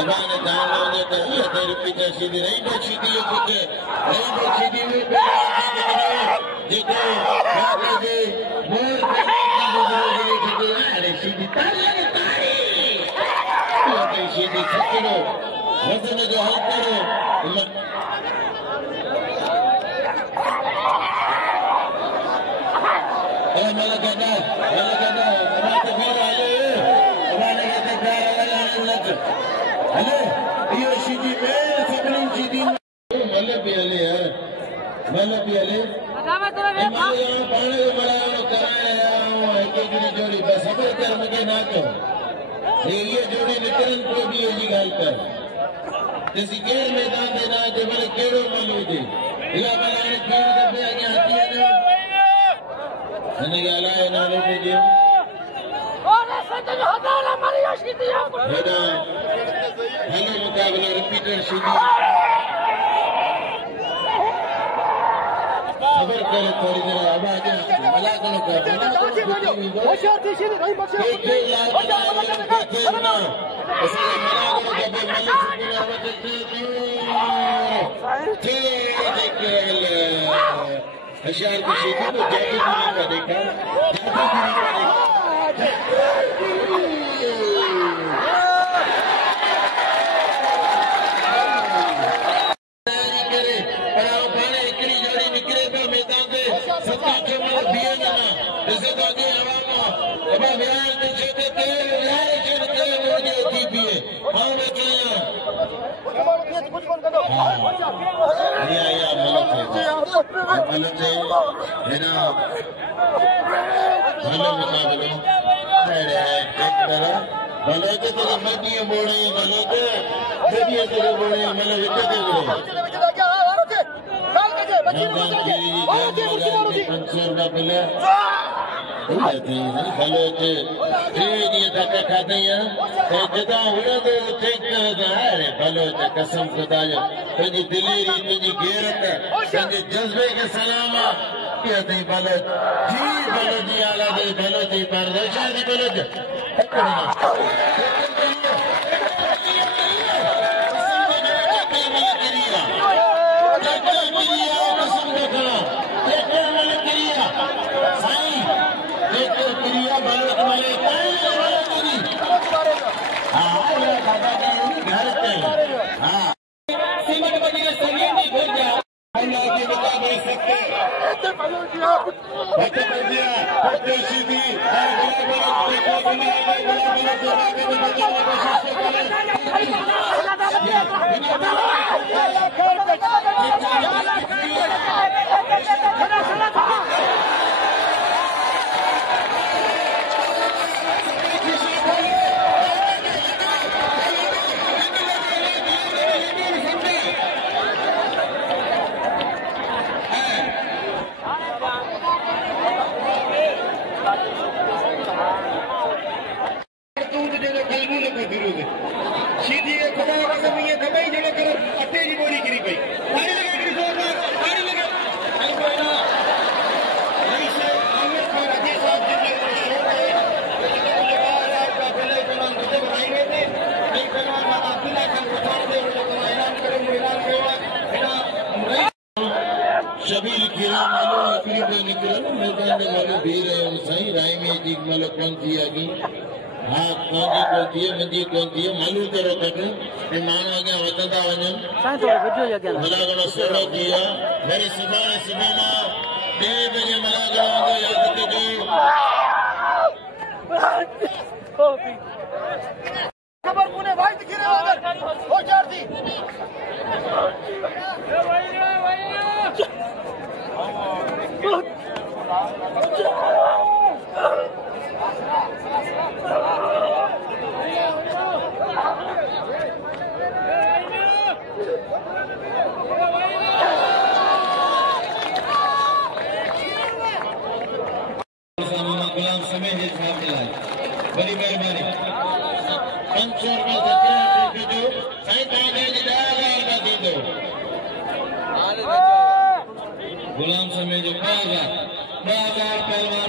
अबाने दानो जे तही ते रिपीट सीधी रही बे सीधी कुछ रही बे सीधी में देखो बात जे मोर के अरे सीधी ताली तो सीधी खचरो वजन जो हल करो मला कहता बात फिर आए हमारे कहते प्यार वाला लग हेलो ये सीधी पे सबने सीधी मतलब भी हले यार मतलब भी हले हमारे यहाँ पानी को बनाया कराया एक एक जोड़ी बस सबर कर मुझे ना कहो ये जोड़ी निकलन को भी ये गाल कर जैसे केर मैदान देना है जब केरो मालूम दे इला बनाने पेड़ दबे आगे आती है जो मैंने गाला है ना लोग मुझे और सच में हटाना मारिया सीधी हेलो मुकाबला रिपीटर सीधी खबर करे थोड़ी देर आवाज भला करो होशियार थी सीधी नहीं बच्चे होशियार की सीधी को जादू का देखा कसम खुदा जो तुझी दिलेरी तुझी गैरत तुझे जज्बे के सलामा कहते बलद जी आला दे बलद जी परदेशा दी बलद मालूम करो कटू मानो अॻियां वधंदा वञनि मलागणो सुठो थी वियो वरी सुभाणे सुबुह 2 बजे मलागणो यादि कजो खबर पुणे वाइट गिरे वगर होशियार थी गुलाम समय जे साथ लाए बड़ी मेहरबानी 500 रुपया जो साईं तव्हांखे 10,000 रुपया थींदो गुलाम समय जो 2,000 पहलवान